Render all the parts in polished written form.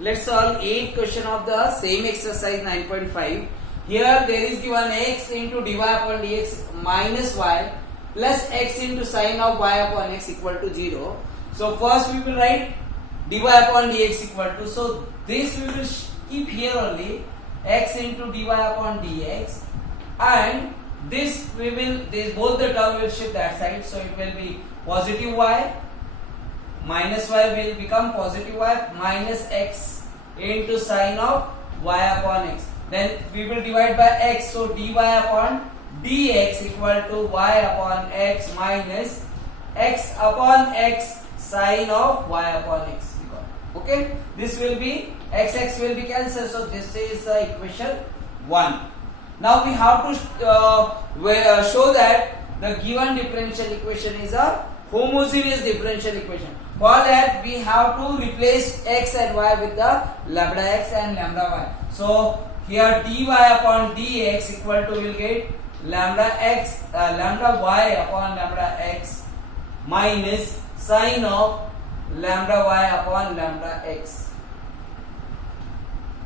Let's solve 8th question of the same exercise 9.5. Here there is given x into dy upon dx minus y plus x into sine of y upon x equal to 0. So first we will write dy upon dx equal to, so this we will keep here only, x into dy upon dx, and this we will, this both the term will shift that side, so it will be positive y minus y will become positive y minus x into sine of y upon x. Then we will divide by x, so dy upon dx equal to y upon x minus x upon x sine of y upon x. Okay, this will be x will be cancelled, so this is equation 1. Now we have to show that the given differential equation is a homogeneous differential equation. For that we have to replace x and y with the lambda x and lambda y. So here dy upon dx equal to, will get lambda y upon lambda x minus sine of lambda y upon lambda x.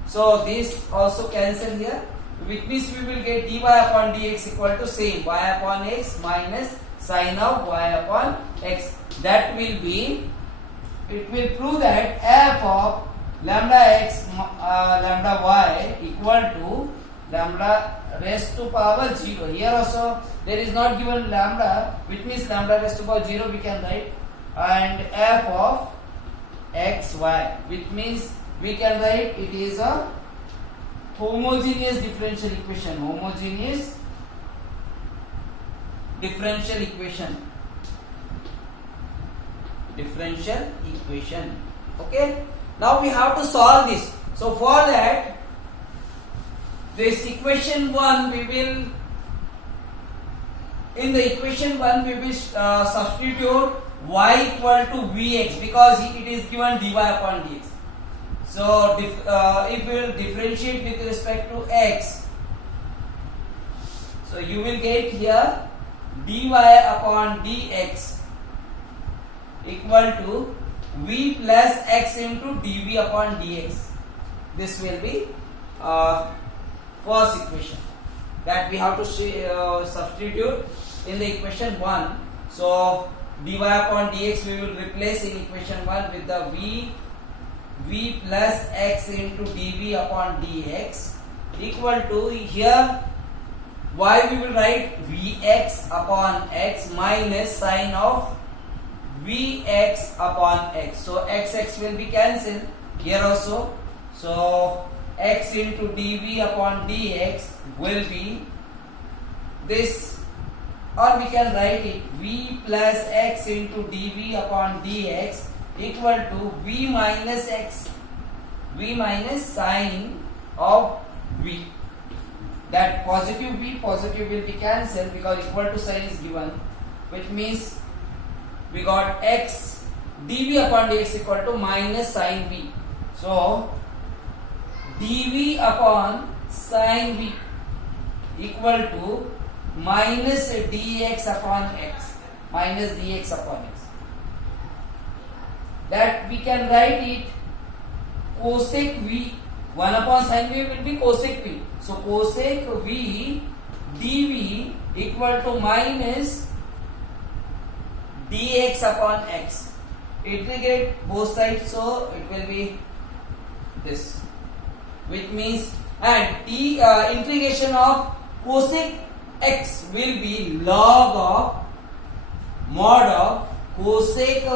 So this also cancel here, which means we will get dy upon dx equal to same y upon x minus sine of y upon x. That will be, it will prove that f of lambda x lambda y equal to lambda raised to power 0. Here also there is not given lambda, which means lambda raised to power 0 we can write, and f of x y, which means we can write it is a homogeneous differential equation. Homogeneous differential equation. Differential equation. Okay. Now we have to solve this. So for that, this equation 1 we will, in the equation 1 we will substitute y equal to vx, because it is given dy upon dx. So if we will differentiate with respect to x, so you will get here dy upon dx equal to v plus x into dv upon dx. This will be first equation that we have to substitute in the equation 1. So dy upon dx we will replace in equation 1 with the v plus x into dv upon dx equal to, here y we will write vx upon x minus sine of vx upon x. So x will be cancelled here also. So x into dv upon dx will be this, or we can write it v plus x into dv upon dx equal to v minus x, v minus sine of v. That positive will be cancelled because equal to sign is given, which means we got x dv upon dx equal to minus sine v. So dv upon sine v equal to minus dx upon x, minus dx upon x. That we can write it cosec v, 1 upon sine v will be cosec v. So cosec v dv equal to minus dx upon x. Integrate both sides, so it will be this, which means, and integration of cosec x will be log of mod of cosec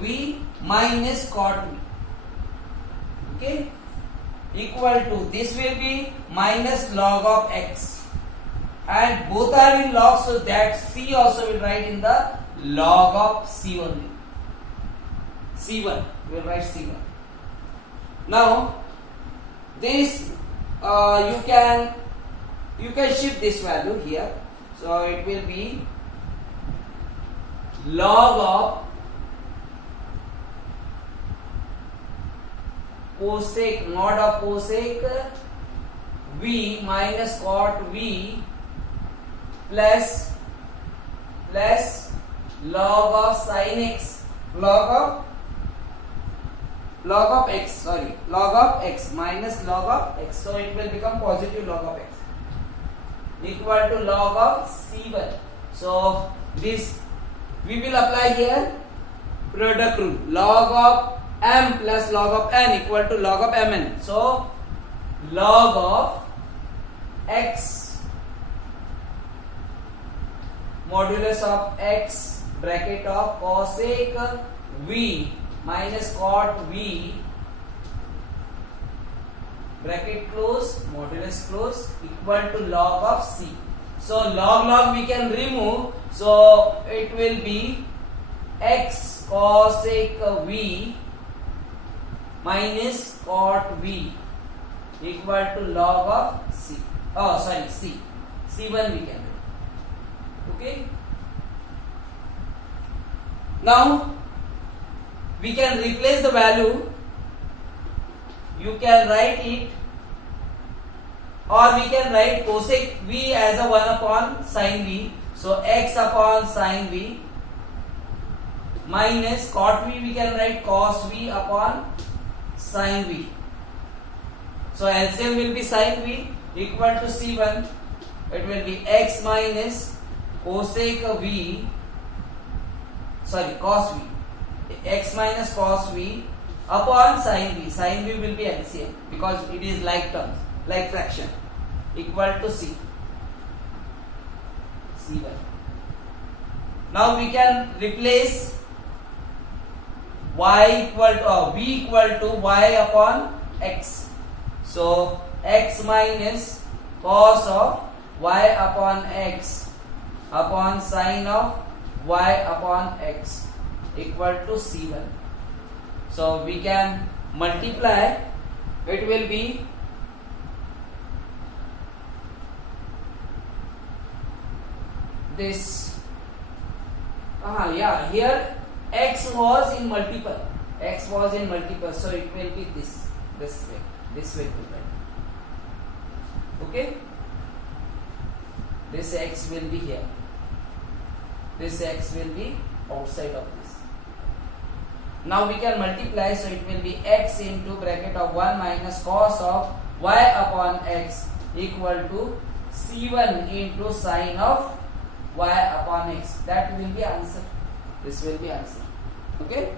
v minus cot v. Okay, equal to, this will be minus log of x, and both are in log, so that c also will write in the log of c only. C1 we will write c1. Now this you can shift this value here, so it will be log of cosec, mod of cosec v minus cot v plus log of sin x, log of log of x, sorry, log of x minus log of x, so it will become positive log of x equal to log of c1. So this we will apply here product rule, log of m plus log of n equal to log of mn. So log of x modulus of x bracket of cosec v minus cot v bracket close modulus close equal to log of c. So log we can remove, so it will be x cosec v minus cot v equal to log of c. Oh sorry, c. c1 we can do. Okay. Now we can replace the value. You can write it, or we can write cosec v as a 1 upon sin v. So x upon sin v minus cot v, we can write cos v upon sin v. So LCM will be sin v equal to c1. It will be x minus cosec v, sorry, cos v, x minus cos v upon sin v. Sin v will be LCM because it is like terms, like fraction, equal to c. c1. Now we can replace y equal to v equal to y upon x. So x minus cos of y upon x upon sin of y upon x equal to c1. So we can multiply, it will be this. Yeah, here x was in multiple, so it will be this way to write. Okay, this x will be here, this x will be outside of this. Now we can multiply, so it will be x into bracket of 1 minus cos of y upon x equal to c1 into sin of y upon x. That will be answer. This will be answer. Okay.